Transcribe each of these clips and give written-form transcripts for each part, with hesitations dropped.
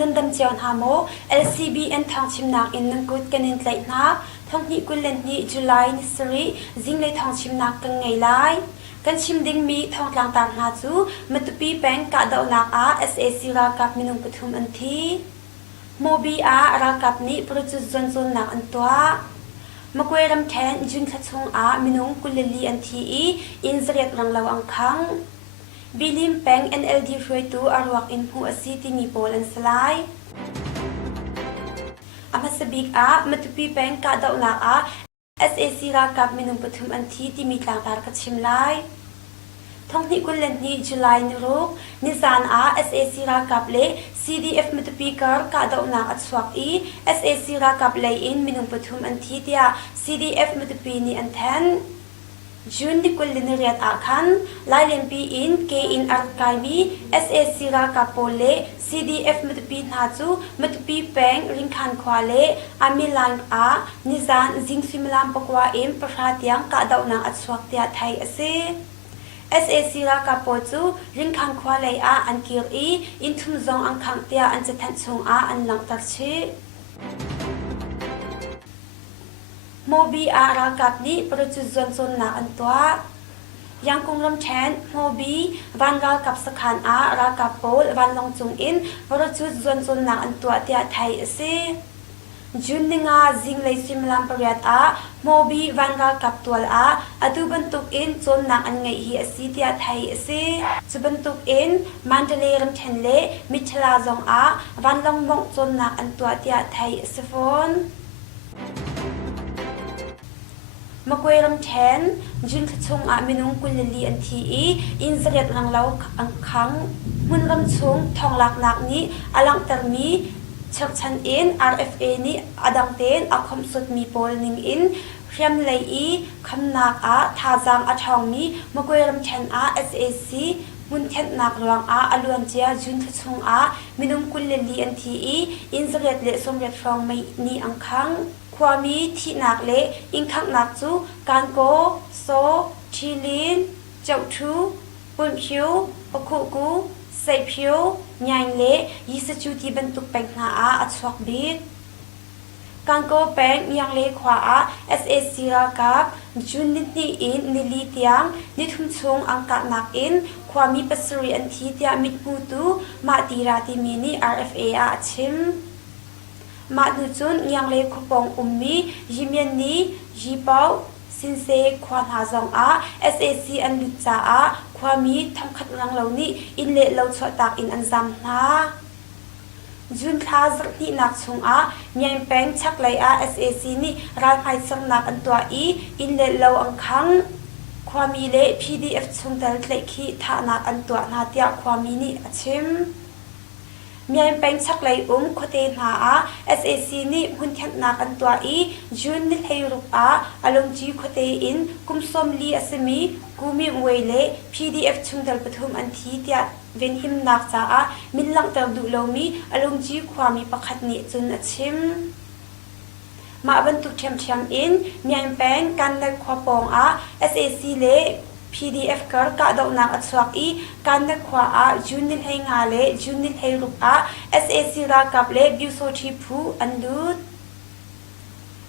นันดำเจียวนาโม LCBN ทางชิมนักอินนังกุดกันนินไหลนักทองนี้กุลเลนนี้จุลายนิสรีจิงเลยทางชิมนักกันไงไลกันชิมดิ้งมีทองกลางต่างหาจูมัตุปีแปงกะดาวนักSAC รากับมินุงปฐุมอันทีโมบีรากับนี้ประจุจนจนนักอันตัวมกเวรำแทนจุนขชงมินุงกุลเลลีอันทีอินเสรียรังเลาอังคังบิลิมแปง NLD รวยตูอารวักอินหูอสีที่มีโปลันสลายอามาสบิกมัตุปีแปงกาดาวนักSAC รากับมินุงปฐุมอันทีที่มีกลางตารกัชิมไลทองนี้กุลเลนนี้จุลายนรุกนิสาน SAC รากับเล CDF มัตุปีการกาดาวนักอัศวกSAC รากับเลอินมินุงปฐุมอันทีที่ CDF มัตุปีนี้อันแทนจุนดิกุลลินเรียดคันไลเลนปีอินเคอินอาร์ไกบี SAC รากับโปเล CDF มัตปีนาจูมัตปีแปงริงคันควาเลอามิลังนิซานจิงซิมลามปกว่าเอ็มประชาติยังกะดาวนังอัศวกเตียไทยเส SAC รากับโปจูริงคันควาเลอันกิรีอินทุมซองอังคังเตียอันจะทันชงอันหลังตัดชีโมบีรากับนี้ประจุจนจนนักอันตัวยังคงรำแทนโมบีวันรากับสขานรากับโปลวันลงจงอินประจุจนจนนักอันตัวเตียไทยเสจุนนิงจิงเลยซิมลามปริยัตโมบีวันรากับตัวอดูบรรทุกอินจนนักอันไงฮีสีเตียไทยเสจุบรรทุกอินมันเดเลรำแทนเลมิชลาจงวันลงมงจนนักอันตัวเตียไทยเสฟอนมกเวรำแทนจุนขชงมินุงกุลลีอันทีอินเสรียรังเลาอังคังมุนรำชงทองหลักนักนี้อลังตรมีชักชันอิน RFA นี้อดังเตนอคมสุดมีโปลนิงอินเรียมเลยคำนักทาจังทองมีมกเวรำแทนSAC มุนเทนนักรองอลวนเจียจุนขชงมินุงกุลลีอันทีอินเสรียเลสมเด็จฟองไม่นีอังคังความมีที่นักเละอิงคักนักจูการโกโซชิลินเจ้าทูปุ่นผิวปะคุกูใส่ผิวใหญ่เละยิสจูที่บรรทุกแปงหาอัดสวกบีดการโกแปงยังเละขวา SAC รากับจุนนิดนี้อินนิลิตยังนิทุมชงอังกัดนักอินความมีปัสริอันที่เดียมิดมูตูมาตีราติมีนี RFA ชิมมาดูจุนยังเล็กขบงมียิมยันนี้จีเปาสินเซควานหาจงSAC อันลุจ่าความมีทำขัดรังเหล่านี้อินเล่เหล่าชดตากอินอันจำนาจุนท้าสักที่นักชงยังแปงชักไหลSAC นี่รายไปสักนักอันตัวอินเล่เหล่าอังคังความมีเล่ PDF ชงแต่เล็กขี้ท่านักอันตัวนาเตียความมีนี่ชิมมีแปงชักไหลโคเตนหาSAC นี่หุ่นแค่นักอันตัวจุนนิให้รูปอารมณ์จีโคเตอินกุมสมลีอสมีกูมีเวเล PDF ชุงเดลปฐุมอันทีเดียเวนหิมนักจ้ามินลังเตอร์ดูโลมีอารมณ์จีความมีประคัดนี้จุนชิมมาบรรทุกเทียมอินมีแปงกันในขวบองSAC เลPDF กะดาวนักอัศวกการนักขวาจุนนิลให้งาเลจุนนิลให้รูปSAC รากับเลบิวโซทีพูอันดูด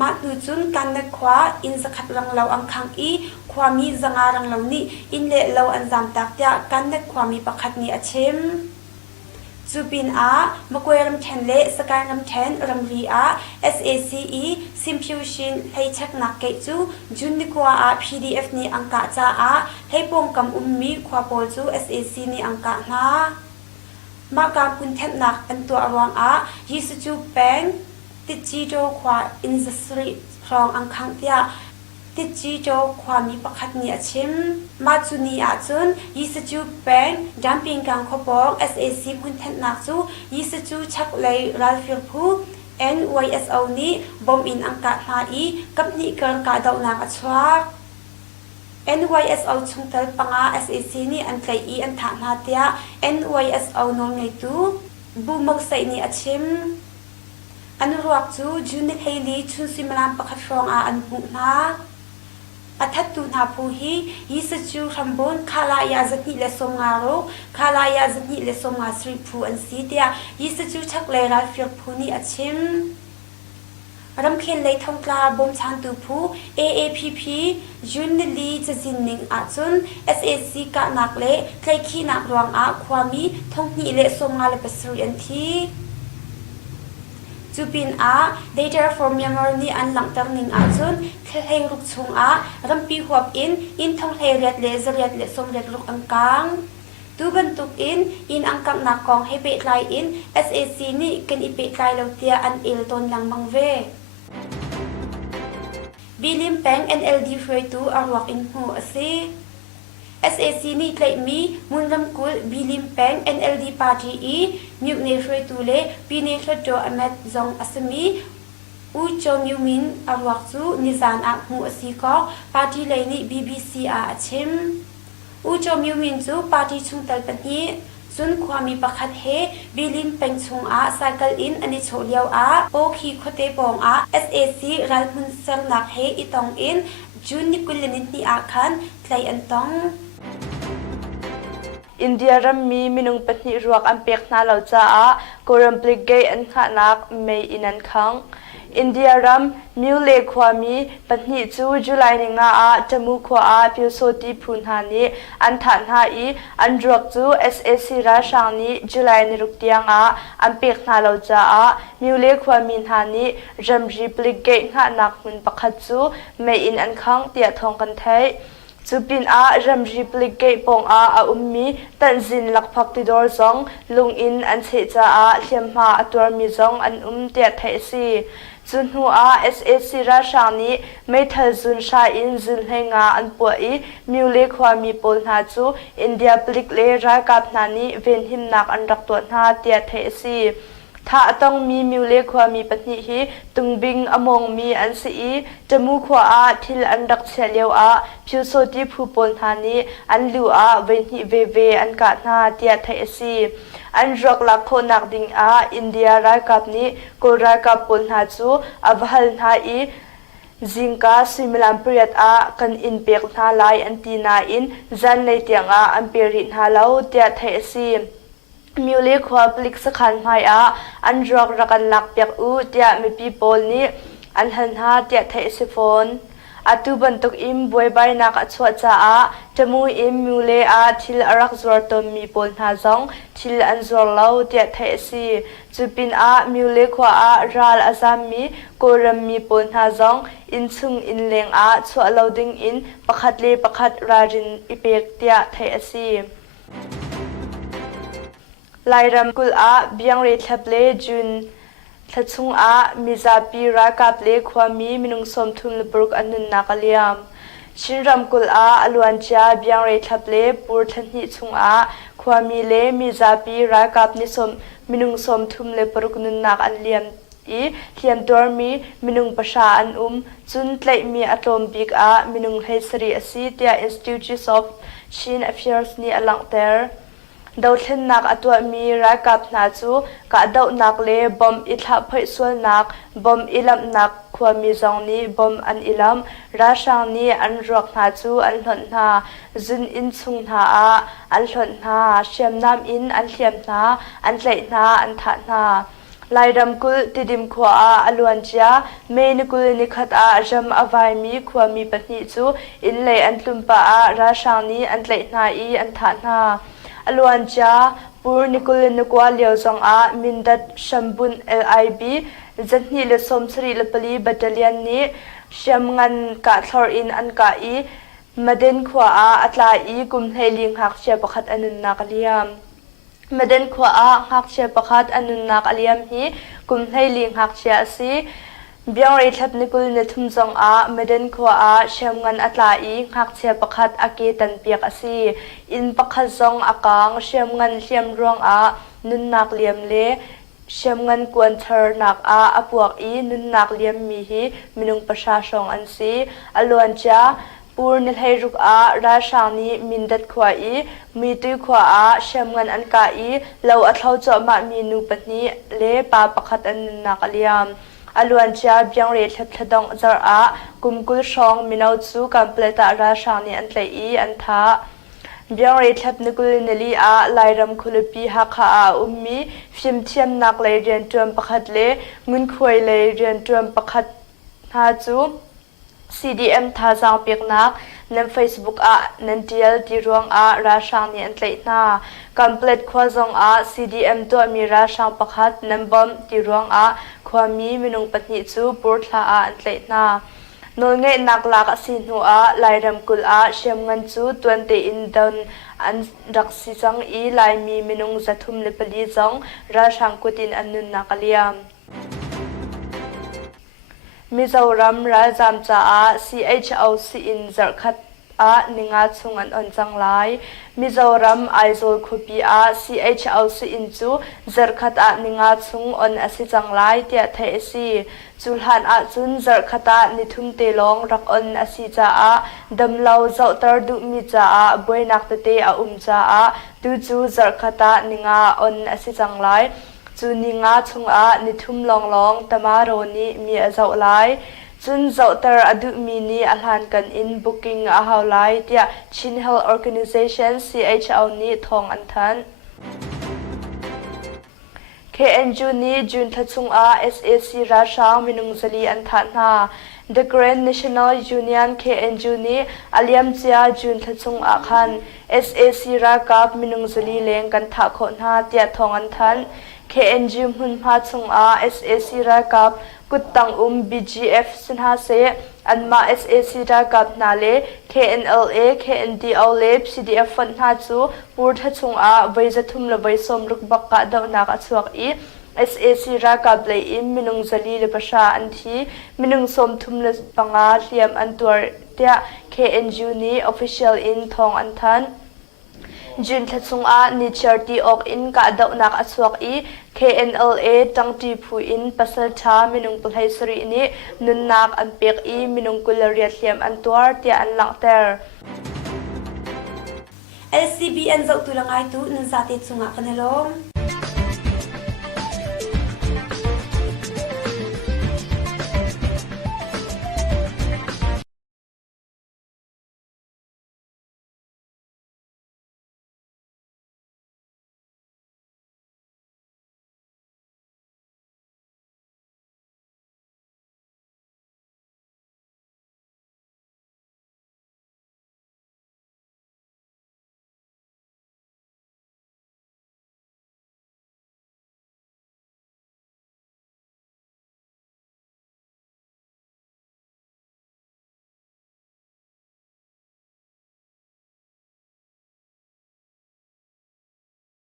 มาดูจุนการนักขวาอินสกัดรังเหลาอังคังความมีจังอารังเหลานี้อินเล่เหลาอันจำตักยาการนักความมีประคัดนี้เชมจูบินมกเวรำแทนเละสกายรำแทนรำรี SAC ซิมพิวชินให้ชักนักเกจูจุนดีกว่า PDF นี่อังกะจ้าให้ปงกำมีขวาโปจู SAC นี่อังกะนามาการคุณแทนนักอันตัวอวังยิสจูแปงติดจีโจขวาอินดัสทรีครองอังคังเตียติดจีโจความมีประคัดเนี่ยชิมมาจุนีจุนยิสจูแปงดัมปิงกังขบอง SAC คุณแทนนักจูยิสจูชักเลยรัลฟิลพู NYSO นี้บอมอินอังกะนากับนิเกิลกาดาวนักชวก NYSO ชงเตลปังSAC นี่อันไกลอันฐานนาเตีย NYSO นนไงตูบูมกใส่นี่ชิมอันรักจูจุนนิเฮลีชุนซิมลามประคัดฟองอันบุกนา อัฐตุนาภูฮียิสจูรัมบนคาลายาจนิเลสมงาโรคาลายาจนิเลสมงาสริภูอันซีเดียยิสจูชักเลราฟิรพูนีอชิมรำเค็นเลยทองกลาบมชันตุภู AAPP จุนลีจะจินนิงอาจุน SAC กะนักเล่ใครขี้นักรวงอาความมีทงนีเลสมงาเลปสริอันทีจูปินอาได้เจอฟอร์มยังรนี่อันหลังตังนิงอาจุนเทงรุกชงอารำปีหัวอินทองเทเรียดเลเรียดเลสมเรียดรุกอังกังตูบันตุกอินอังกังนักกองให้เปตไลSAC นี่กันอีเปตไลเลวเตียอันเอลตนลังมังเวบิลิมแปง NLD ฟรตูอารวกอินหูอซี SAC นี่เคลมีมุนรำกุลบิลิมแปง NLD ปาร์ตี้มิวเนฟรตูเลปีเนทโจอเมดซองอัสมีอูโจมิวมินอารวกซูนิซานอักหูอซีก็ปาร์ตี้เลนี่ BBC อาชิมอูโจมิวมินซูปาร์ตี้ชุงตัลปนีซุนความมีประคัดเฮบิลิมเป็นชงอาไซเคิลอินอันนี้โชเลียวอาโอคีโคเตปองอา SAC รัลมุนเซลนักเฮอีตองอินจุนนิกุลนิดนีอาคันไกลอันตองอินเดียรัมมีมินุงเป็นนิรวกอันเปียกนาเหล่าจ้ากูรัมปลิกเกยอันขานักไม่อินันคังอินเดียรัมมิวเลความมีเป็นนิจูจุลัยนิงาจมูกขวาพิวโซติพูนหานีอันฐานหาอีอันรวกจู SAC ราชานีจุลัยนิรุกเตียงอันเปียกนาเหล่าจ้ามิวเลความมีหานีรัมจีปลิกเกยขานักมันประคัดจูไม่อินอันคังเตียทองกันไทยจูปินรัมจีปลิกเกยปองมีตันจินลักพักติดอร์ซองลุงอินอันเชจ้าเทียมมาตัวมีซองอันเตียไทยซีจุนหัวSAC ราชานีไม่ทันจุนชาอินจุนเฮงาอันป่วยมิวเลความมีปนหาจูอินเดียปลิกเลรายกับนานีเวนหิมนักอันรักตัวหาเตียไทยซีถ้าต้องมีมิวเลความมีปฏิหิตุงบิงอมงมีอันสีจมูกขวาทิลอันรักเสียเลียวพิวโซติผู้ปนหานีอันลูเวนหิเวอันกาหนาเตียไทยซีอันรักลักคนนักดิ่งอินเดียรายกับนี้ก็รายกับปนหาจูอวหัลนาจิงกาสิมลัมเปรียดกันอินเปียกนาลายอันตีนาอินจันในเตียงอันเปรินฮาลาวเตียไทยซีมิวเลขวาปลิกสักขันไฮอันรักรักันลักเปียกเตียมีปีโปลนี้อันหันหาเตียไทยสิฟอนอาตุบันตุกอิมบวยใบนักชวดจ้าจมูอิมมิวเลทิลรักจวดตมมีปนหาซองทิลอันจวดเล่าเตียไทยซีจูปินมิวเลขวารัลอาซามีโกรัมมีปนหาซองอินซุงอินเลงชวดเล่าดิงอินประคัดเลประคัดราจินอิเปกเตียไทยซีลายรำกุลเบียงเรทับเลจุนทัชงมิซาปีรากาบเลความมีมินุงสมทุนลปรุกอันนุนนักเลียมชินรำกุลอลวนจาเบียงเรทับเลปูร์ทันหิชงความมีเลมิซาปีรากาบนิสมมินุงสมทุนลปรุกนุนนักอันเลียมเทียมดอร์มีมินุงประชาอันจุนเตลมีอัตโลมบิกมินุงเฮสรีอซีเตีย Institute of Chin Affairs นี่อลังเตอร์ดาวเทนนักอตัวมีรายกับนาจูกะดาวนักเลบอมอิทาเพยส่วนนักบอมอิลัมนักความมีจงนี้บอมอันอิลัมราชานี้อันรักนาจูอันหล่นนาจุนอินซุงนาอันหล่นนาเชียมน้ำอินอันเทียมนาอันเละนาอันทานาลายรำกุลติดิมขวาอลวนจ้าเมนกุลนิคัดจำอวัยมีความมีปณิจูอินเลยอันตุมปะราชานี้อันเละนาอันทานาอลวนจ้าปูนิกุลนกวาเลียวจงมินดัดชัมบุน LIB จันนี่เลสมสรีลปลีบัตเตเลียนนี้เชียมงันกะทอร์อินอันกะมาเดนขวาอัตลากุมเฮลิงหักเชียประคัดอนุนนักเลียมมาเดนขวาหักเชียประคัดอนุนนักเลียมฮีกุมเฮลิงหักเชียสีเบียงเรทับนิกุลเนทุมจงมาเดนขวาเชียมงันอัตลาหักเชียประคัดอาเกตันเปียกสีอินประคัดจงอากางเชียมงันเชียมรวงนุนนักเลียมเลเชียมงันกวนเธอนักอปวกนุนนักเลียมมีฮีมินุงประชาชงอันสีอลวนจ้าปูนิลให้รุกราชานีมินดัดขวามีตุยขวาเชียมงันอันกาเราอัตเท่าจะมามีนูปนี้เลปาประคัดอันนักเลียม aluan chia biang re thladong zar a kumkul shong minau chu completa ra shani an tlei I an tha biang re thlap nikul neli a lairam khulupi ha kha a ummi phim thiam nak lei rian tuam pakhat le ngun khoi lei rian tuam pakhat ha chu CDM tha zang pek nak nam Facebook a nan tial ti ruang a ra shang ni an tlei na complete khwa zong a CDM to mi ra shang pakhat nam bom ti ruang a khwa mi minung patni chu pur thla a an tlei na nol nge nak lak a sin hu a lairam kul a shem ngan chu 20 in down an rak si chang I lai mi minung zathum le pali zong ra shang kutin an nun na kaliam Mizoram Rajam cha a CHOC in Zarkhat a ninga chungan on changlai Mizoram Aizol Khupi a CHOC in chu Zarkhat a ninga chung on asi changlai tia the si chulhan a chun Zarkhat a nithum te long rak on asi cha a damlau zautar du mi cha a boinak te a cha a tu chu Zarkhat a ninga on asi changlai chu ninga chung a nithum long tamaro ni mi a zau lai chun zautar adu mi ni alhan kan in booking a haulai tia Chin Health Organization CHO ni thong an than KNU ni Jun thachung a SAC ra shang minung zali an than na The Grand National Union KNU ni aliam chia Jun thachung a khan SAC ra kap minung zali leng kan tha kho na tia thong an than KNU hun pha chung a SAC ra kap kuttang BGF sinha se anma SAC ra kap na le KNLA KNDO le CDF fan ha chu pur tha chung a vaizathum la vaisom ruk bakka daw na ka chuak I SAC ra kap le im minung zali le pasha an thi minung som thum le panga hliam an tur tia KNU ni official in thong an than Jun thachung a ni charity ok in ka daw nak achuak I KNLA tangti phu in pasal tha minung pulhai suri ni nun nak an pek I minung kularia hliam an tuar tia an lang ter LCBN zau tulangai tu nun zate chunga kanalom